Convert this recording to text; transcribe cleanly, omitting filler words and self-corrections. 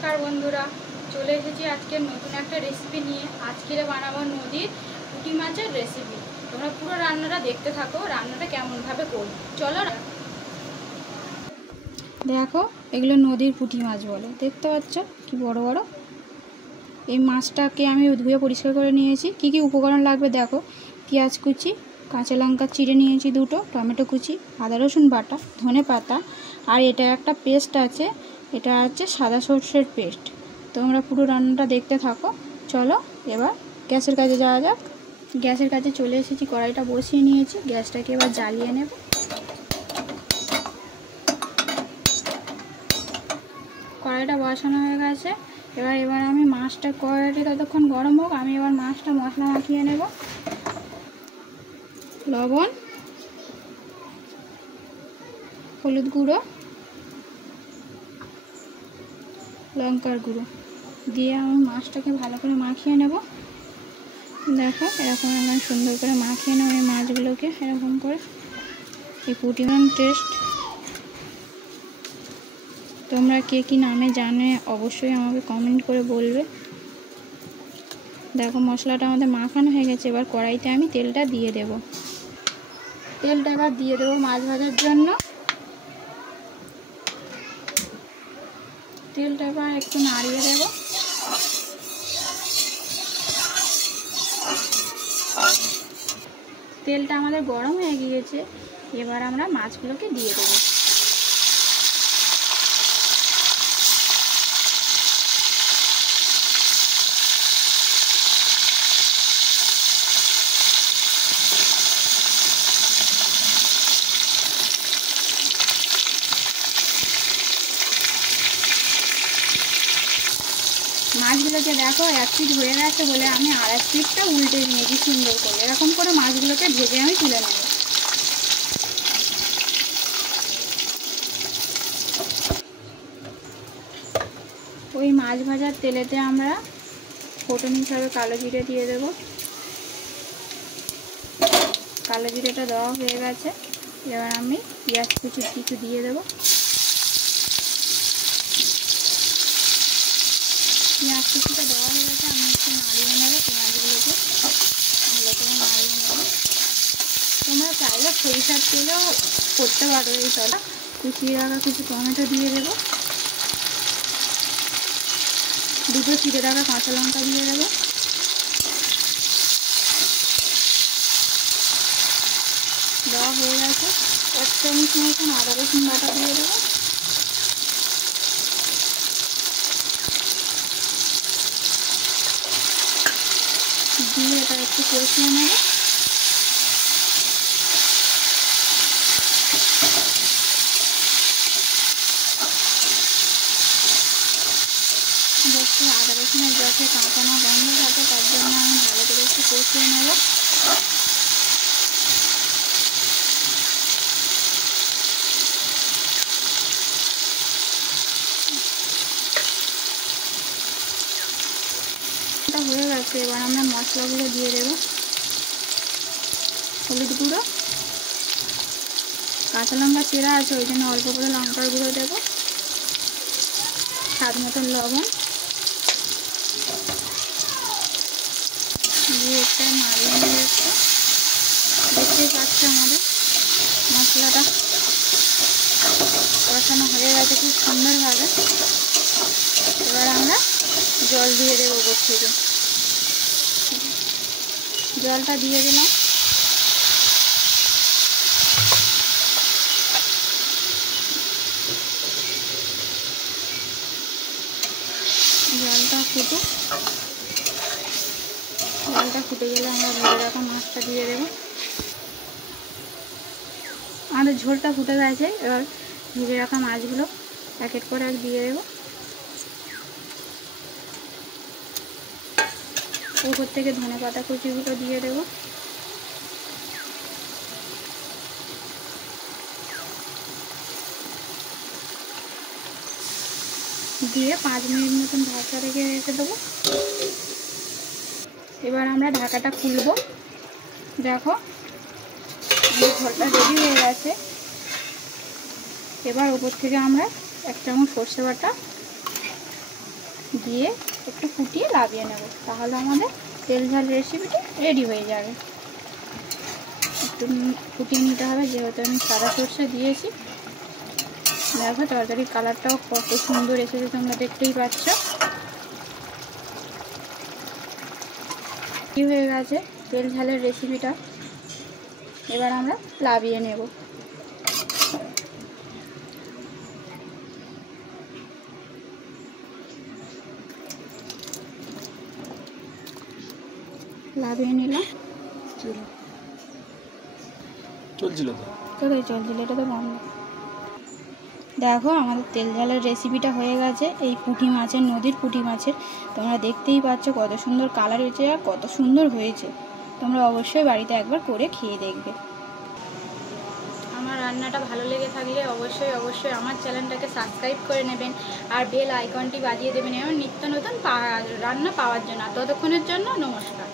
नमस्कार बंधुरा चले एसेছি আজকের নতুন একটা রেসিপি নিয়ে। আজকে বানাবো নদীর পুঁটি মাছের রেসিপি। তোমরা পুরো রান্নাটা দেখতে থাকো, রান্নাটা কেমন ভাবে করি চলো। দেখো এগুলো নদীর পুঁটি মাছ বলে, দেখতে পাচ্ছ কি বড় বড়। এই মাছটাকে আমি ধুয়ে পরিষ্কার করে নিয়েছি। কি কি উপকরণ লাগবে দেখো, পেঁয়াজ কুচি, কাঁচা লঙ্কা চিড়ে নিয়েছি দুটো, টমেটো কুচি, আদা রসুন বাটা, ধনে পাতা, আর এটা একটা পেস্ট আছে, এটা হচ্ছে সাদা সর্ষের পেস্ট। তোমরা পুরো রান্নাটা দেখতে থাকো। চলো এবার গ্যাসের কাছে যাওয়া যাক। গ্যাসের কাছে চলে এসেছি, কড়াইটা বসিয়ে নিয়েছি, গ্যাসটাকে এবার জ্বালিয়ে নেব। কড়াইটা বসানো হয়ে গেছে। এবার আমি মাছটা, কড়াইটা ততক্ষণ গরম হোক, আমি এবার মাছটা মশলা মাখিয়ে নেব। লবণ, হলুদ গুঁড়ো, লঙ্কার গুঁড়ো দিয়ে আমি মাছটাকে ভালো করে মাখিয়ে নেব। দেখো এরকম আমি সুন্দর করে মাখিয়ে নেব এই মাছগুলোকে, এরকম করে। এই পুঁটি মাছ টেস্ট তোমরা কে কী নামে জানে অবশ্যই আমাকে কমেন্ট করে বলবে। দেখো মশলাটা আমাদের মাখানো হয়ে গেছে। এবার কড়াইতে আমি তেলটা দিয়ে দেব। তেলটা এবার দিয়ে দেবো মাছ ভাজার জন্য। তেলটা এবার একটু নাড়িয়ে দেব। তেলটা আমাদের গরম হয়ে গিয়েছে, এবার আমরা মাছগুলোকে দিয়ে দেবো। মাছগুলোকে দেখো এক পিঠ হয়ে গেছে বলে আমি আর এক পিঠটা উল্টে নিয়েছি সুন্দর করে। এরকম করে মাছগুলোকে ভেজে আমি তুলে নেব। ওই মাছ ভাজার তেলেতে আমরা ফোড়ন হিসাবে কালো জিরে দিয়ে দেব। কালো জিরেটা দেওয়া হয়ে গেছে, এবার আমি পেঁয়াজ কুচি কিছু দিয়ে দেবো। পেঁয়াজ কুচিটা দেওয়া হয়ে গেছে, আমি একটু নাড়িয়ে নেব পেঁয়াজগুলোকে, ভালো করে নাড়িয়ে নেব। তোমরা চাইলে সরিষার তেলেও করতে পারো এই তলা। কুচিয়ে রাখা কিছু টমেটো দিয়ে দেবো, দুটো চিড়ে রাখা কাঁচা লঙ্কা দিয়ে দেবো, দেওয়া হয়ে গেছে। এক চামচ মতন আদা রসুন বাটা দিয়ে দেবো। দিয়ে এটা একটু কষিয়ে নেব। দেখছি আদা রসুনের যাতে কাঁচানো গন্ধ থাকে, তার জন্য আমি ভালো করে একটু কষিয়ে নেব। এটা হয়ে গেছে, এবার আমরা মশলাগুলো দিয়ে দেব। হলুদ গুঁড়ো, কাঁচা লঙ্কা চেরা আছে ওই জন্য অল্প করে লঙ্কার গুঁড়ো দেবো, স্বাদ মতন লবণ দিয়ে একটা নাড়িয়ে নিয়ে একটু। দেখতেই পাচ্ছ আমাদের মশলাটা কষানো হয়ে গেছে খুব সুন্দরভাবে। এবার আমরা জল দিয়ে দেবো উপর থেকে। জলটা দিয়ে দিলাম। জলটা ফুটে গেলে আমরা ভেজে রাখা মাছটা দিয়ে দেবো। আমাদের ঝোলটা ফুটে গেছে, এবার ভেজে রাখা মাছগুলো এক এক করে দিয়ে দেবো। উপর থেকে ধনে পাতা কুচিগুলো দিয়ে দেবো। দিয়ে 5 মিনিট মতন ঢাকা রেখে দেবো। এবার আমরা ঢাকাটা খুলবো। দেখো ঝোলটা রেডি হয়ে গেছে। এবার উপর থেকে আমরা 1 চামচ সর্ষে বাটা দিয়ে একটু ফুটিয়ে লাভিয়ে নেব, তাহলে আমাদের তেল ঝাল রেসিপিটি রেডি হয়ে যাবে। একটু ফুটিয়ে নিতে হবে, যেহেতু আমি সাদা সর্ষে দিয়েছি। দেখো তরকারির কালারটাও কত সুন্দর এসেছে, তোমরা দেখতেই পাচ্ছ। কি হয়ে গেছে তেল ঝালের রেসিপিটা, এবার আমরা লাভিয়ে নেব। লাভিয়ে নিলাম। চলছিল কোথায় চলছিল? এটা তো বন্ধ। দেখো আমাদের তেল ঝালের রেসিপিটা হয়ে গেছে। এই পুঁটি মাছের, নদীর পুঁটি মাছের, তোমরা দেখতেই পাচ্ছ কত সুন্দর কালার হয়েছে আর কত সুন্দর হয়েছে। তোমরা অবশ্যই বাড়িতে একবার করে খেয়ে দেখবে। আমার রান্নাটা ভালো লেগে থাকলে অবশ্যই আমার চ্যানেলটাকে সাবস্ক্রাইব করে নেবেন আর বেল আইকনটি বাজিয়ে দেবেন, এমন নিত্য নতুন রান্না পাওয়ার জন্য। ততক্ষণের জন্য নমস্কার।